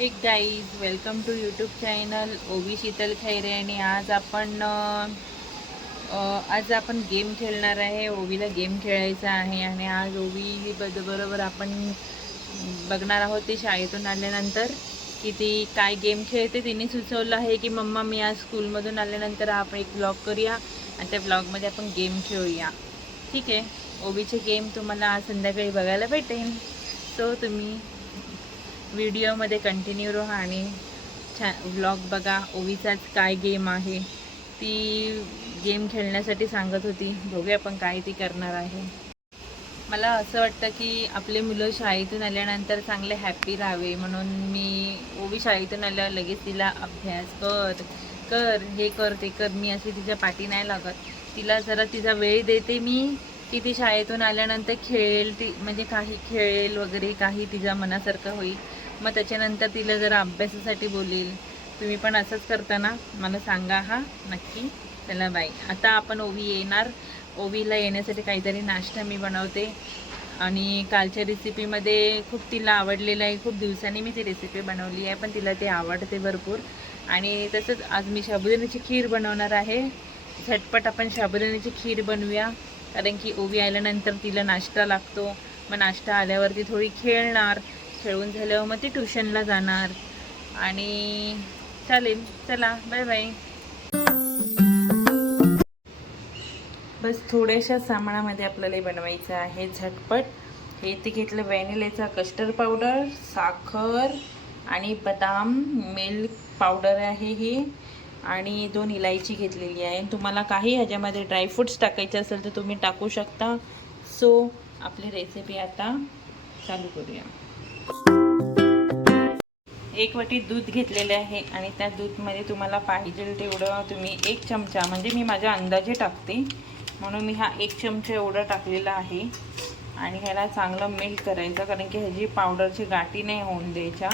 एक guys welcome to YouTube channel ओवी शीतल खैरे. आणि आज आपण गेम खेळणार आहे. ओवीला गेम खेळायचा आहे आणि आज ओवी बरोबर आपण बघणार आहोत ती शाळेतून आल्यानंतर की ती काय गेम खेळते. तिने सुचवलं आहे की मम्मा मी आज स्कूलमधून आल्यानंतर आपण एक ब्लॉग करूया आणि त्या ब्लॉगमध्ये आपण गेम खेळूया. ठीक आहे, ओवीचे गेम तुम्हाला आज संध्याकाळी बघायला भेटेल. सो तुम्ही व्हिडिओमध्ये कंटिन्यू राहा आणि व्लॉग बघा. ओवीचाच काय गेम आहे ती गेम खेळण्यासाठी सांगत होती. बघूया आपण काय ती करणार आहे. मला असं वाटतं की आपले मुलं शाळेतून आल्यानंतर चांगले हॅप्पी राहावे म्हणून मी ओवी शाळेतून आल्यावर लगेच तिला अभ्यास कर कर हे कर ते कर मी अशी तिच्या पाठी नाही लागत. तिला जरा तिचा वेळ देते मी की ती शाळेतून आल्यानंतर खेळेल. ती म्हणजे काही खेळेल वगैरे काही तिच्या मनासारखं होईल. मग त्याच्यानंतर तिला जरा अभ्यासासाठी बोलेल. तुम्ही पण असंच करता ना, मला सांगा हा नक्की. चला बाय. आता आपण ओवी येणार. ओवीला येण्यासाठी काहीतरी नाश्ता मी बनवते आणि कालच्या रेसिपीमध्ये खूप तिला आवडलेलं आहे. खूप दिवसांनी मी ती रेसिपी बनवली आहे पण तिला ते आवडते भरपूर. आणि तसंच आज मी साबुदाण्याची खीर बनवणार आहे. झटपट आपण साबुदाण्याची खीर बनवूया कारण की ओवी आल्यानंतर तिला नाश्ता लागतो. मग नाश्ता आल्यावरती थोडी खेळणार. खेळून झाल्यावर मग ती ट्युशनला जाणार आणि चालेल. चला बाय बाय. बस थोड्याशा सामानामध्ये आपल्याला बनवायचं आहे झटपट. हे ते घेतलं व्हॅनिलेचा कस्टर्ड पावडर, साखर आणि बदाम मिल्क पावडर आहे ही, आणि 2 इलायची घेतलेली आहे. तुम्हाला काही ह्याच्यामध्ये ड्रायफ्रूट्स टाकायचे असेल तर तुम्ही टाकू शकता. सो आपली रेसिपी आता चालू करूया. 1 वाटी दूध घेतलेले आहे आणि त्या दूधमध्ये तुम्हाला पाहिजे तेवढं तुम्ही 1 चमचा, म्हणजे मी माझ्या अंदाजे टाकते म्हणून मी हा 1 चमचा एवढा टाकलेला आहे. आणि ह्याला चांगलं मेल्ट करायचं कारण की ह्याची पावडरची गाठी नाही होऊन द्यायच्या.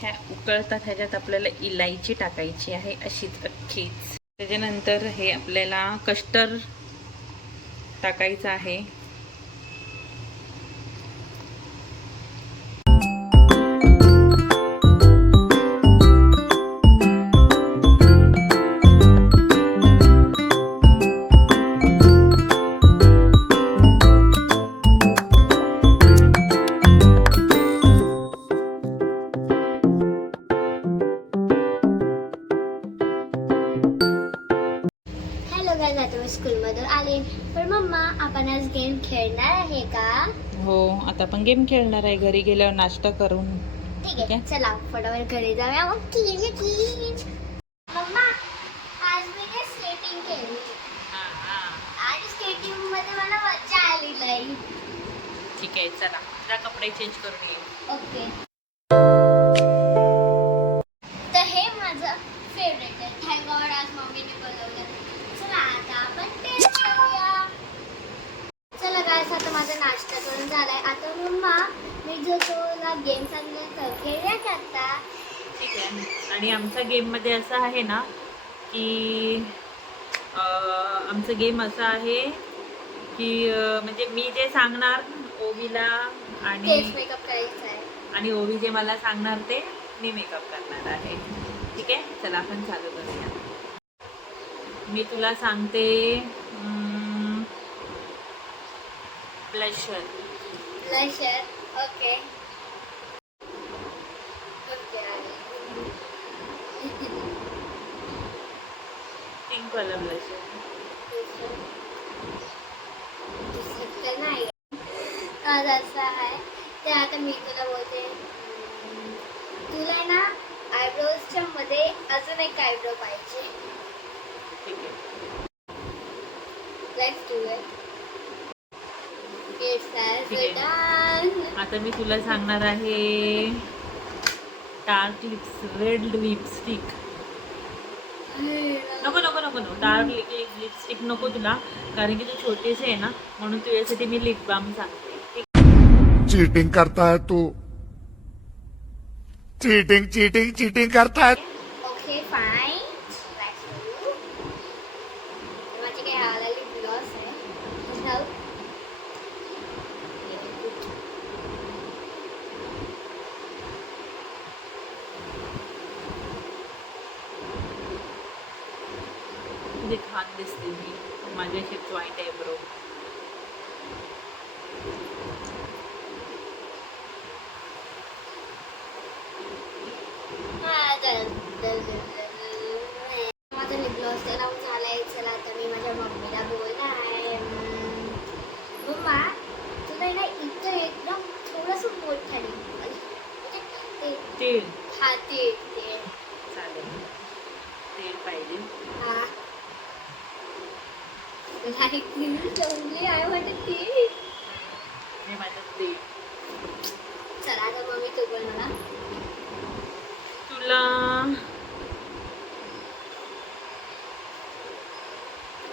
ह्या उकळतात ह्याच्यात आपल्याला इलायची टाकायची आहे अशीच अख्खीच. त्याच्यानंतर हे आपल्याला कस्टर्ड टाकायचं आहे. स्कूलमधून आले पण मम्मा आपण आज गेम खेळणार आहे का? हो, आता आपण गेम खेळणार आहे घरी गेल्यावर नाश्ता करून. ठीक आहे, चला फटाफट घरी जाऊया. मग मम्मा आज मी स्केटिंग केली आणि स्केटिंग मध्ये मला मजा आली नाही. ठीक आहे, चला जा कपडे चेंज करून ये. ओके. तर हे माझं फेवरेट आहे. थँक गॉड आज मम्मीने बनवलं. चला आता आपण टेस्ट करूया. चला गाइस, आता माझा नाश्ता करून झालाय. आता मम्मा मी जो तुला गेम सांगितला खेळूया का आता? ठीक आहे. आणि आमचा गेममध्ये असं आहे ना की आमचं गेम असं आहे की म्हणजे मी जे सांगणार ओवीला आणि मेकअप करायचा आहे आणि ओवी जे मला सांगणार ते मी मेकअप करणार आहे. ठीक आहे, चला आपण चालू करूया. मी तुला सांगते ब्लशर. ब्लशर. ओके. पिंक वाला ब्लशर. नाही आज असं आहे ते. आता मी तुला बोलते, तुला ना आयब्रोजच्या मध्ये अजून एक आयब्रो पाहिजे. ठीक आहे, लेट्स डू इट. ठीक आहे. आता मी तुला सांगणार आहे डार्क रेड लिपस्टिक. नको नको नको नको डार्क लिपस्टिक नको तुला कारण की तू छोटेसे आहे ना म्हणून तुझ्यासाठी मी लिप बाम सांगते. चीटिंग करता है तू. चीटिंग चीटिंग चीटिंग करता है. Okay fine. माझे काही हालाला लिप ग्लॉस आहे. कसली छान दिसते मी माझी अशी जॉईंट आयब्रो. माझा लिप ग्लॉस लावून झालाय. चला आता मी माझ्या मम्मीला बोलणार. मम्मा तुला ना इथं एकदम थोडंसं मोठं म्हणजे तेल हा ते चालेल, तेल पाहिजे. हा चांगली आहे वाटत ती. हे माझं तेल. चला आता मम्मी तू बोल मला.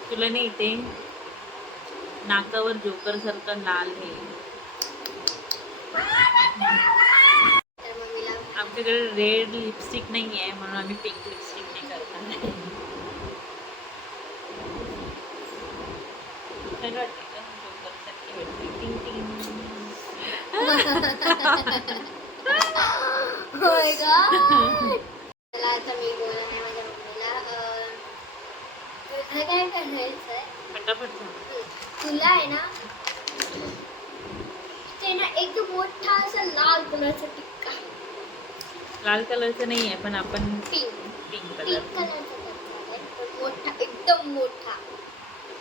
तुला नाही इथे नाकावर जोकर सारखं लाल हे. तर मम्मीला आमच्याकडे रेड लिपस्टिक नाही आहे म्हणून आम्ही पिंक लिपस्टिक नाही करणार. छान वाटते का जोकर सारखी वाटते. टिंग टिंग. होय गॉड. चला आता मी बोलणार आहे माझ्या मम्मीला. तुला काय करायचंय? पटापट सांग. तुला आहे ना ते ना एकदम मोठा असा लाल कलरचा टिक्का. लाल कलरचं नाही आहे पण आपण पिंक पिंक कलरचा कलर. टिक्का आहे पण मोठा एकदम मोठा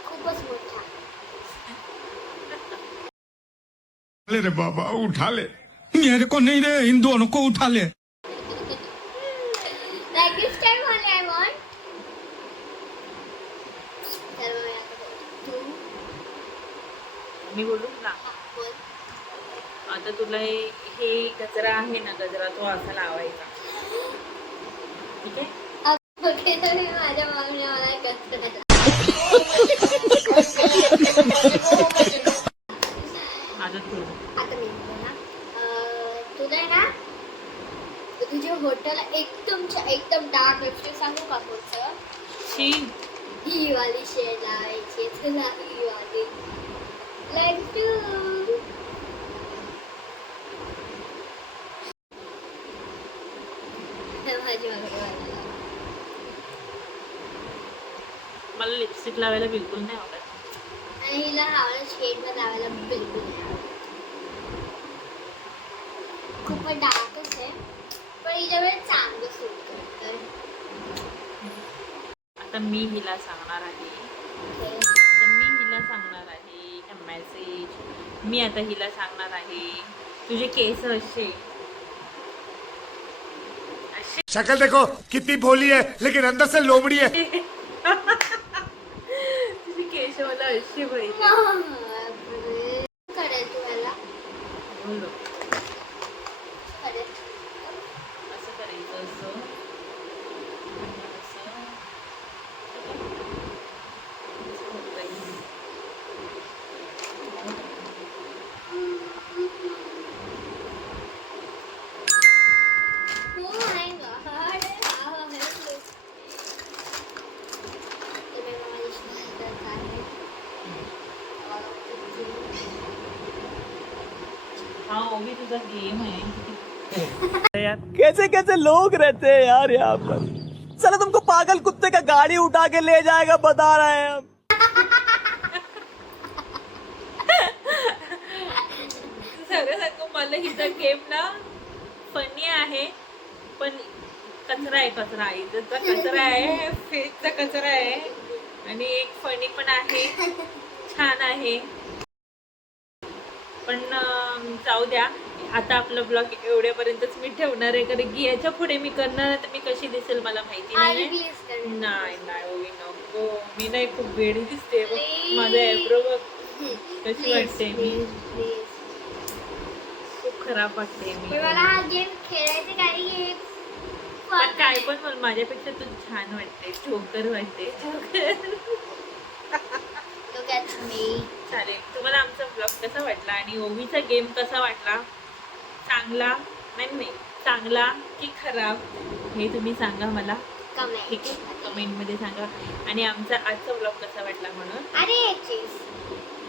खूपच मोठा. ले रे बाबा उठा ले. मेरे को नहीं रे, इन दोनों को उठा ले. Like this time only I want. तर मग आता तू मी बोलू ना. बोल. आता तुला हे गजरा आहे ना, गजरा तो असा लावायचा. ठीक आहे. बघे तरी माझ्या मम्मीने मला कसं आता तू आता मी ना तुला आहे ना तुझ्या हॉटेलला एकदम डार्क लिपस्टिक सांगू का कोणचं? शी ही वाली शेड लावायची. तुला ही वाली लाईक टू. माझी मम्मी मला लिपस्टिक लावायला बिलकुल नाही आवडत. आणि हिला आवडत शेडवर लावायला बिलकुल नाही आवडत. खूपच डार्कच आहे पण हिच्या वेळेस चांगलं सूट करतं. आता मी हिला सांगणार आहे. मेसेज मी आता हिला सांगणार आहे. तुझे केस असे शक्ल देखो कितनी भोली है लेकिन अंदर से लोमड़ी है. तुझे केस मला असे पाहिजे. करेल तू याला बोलो करेल. असं करायचं असं हाँ वो भी तुझा गेम है. कैसे कैसे लोग रहते हैं यार यहाँ पर. चलो तुमको पागल कुत्ते का गाड़ी उठा के ले जाएगा बता रहे हैं हम. सगळं सांगू मला हिचा गेम ना फनी आहे पण कचरा आहे. कचरा इज्जतचा कचरा आहे, फेसचा कचरा आहे आणि एक फनी पण आहे. छान आहे पण जाऊ द्या. आता आपला ब्लॉग एवढ्यापर्यंतच मी ठेवणार आहे कारण की याच्या पुढे मी करणार तर मी कशी दिसेल मला माहिती नाही. नाही ओवी नको. मी नाही खूप वेडी दिसते. माझा आयब्रो बघ कशी वाटते. मी खूप खराब वाटते. मी मला हा गेम खेळायचे काही पण काय पण बोल माझ्यापेक्षा तू छान वाटते. जोकर वाटते. Look at me. चालेल. तुम्हाला आमचा ब्लॉग कसा वाटला आणि ओवीचा गेम कसा वाटला? चांगला नाही चांगला की खराब हे तुम्ही सांगा मला. ठीक आहे कमेंटमध्ये सांगा. आणि आमचा आजचा ब्लॉग कसा वाटला म्हणून. अरे एक चीज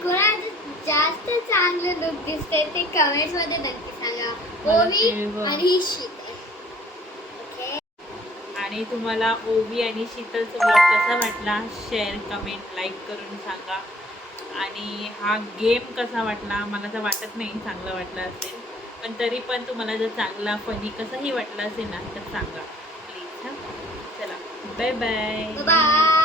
कोणाचं जास्त चांगलं लुक दिसते ते कमेंट्स मध्ये नक्की सांगा. मला ओवी कळवा. आणि शीतल. ओके आणि तुम्हाला ओवी आणि शीतलचा ब्लॉग कसा वाटला शेअर कमेंट लाईक करून सांगा. आणि हा गेम कसा वाटला, मला तर वाटत नाही चांगला वाटला असेल, पण तरी पण तुम्हाला जर चांगला फनी कसाही वाटला असेल ना तर सांगा प्लीज. हां चला बाय बाय. बाय.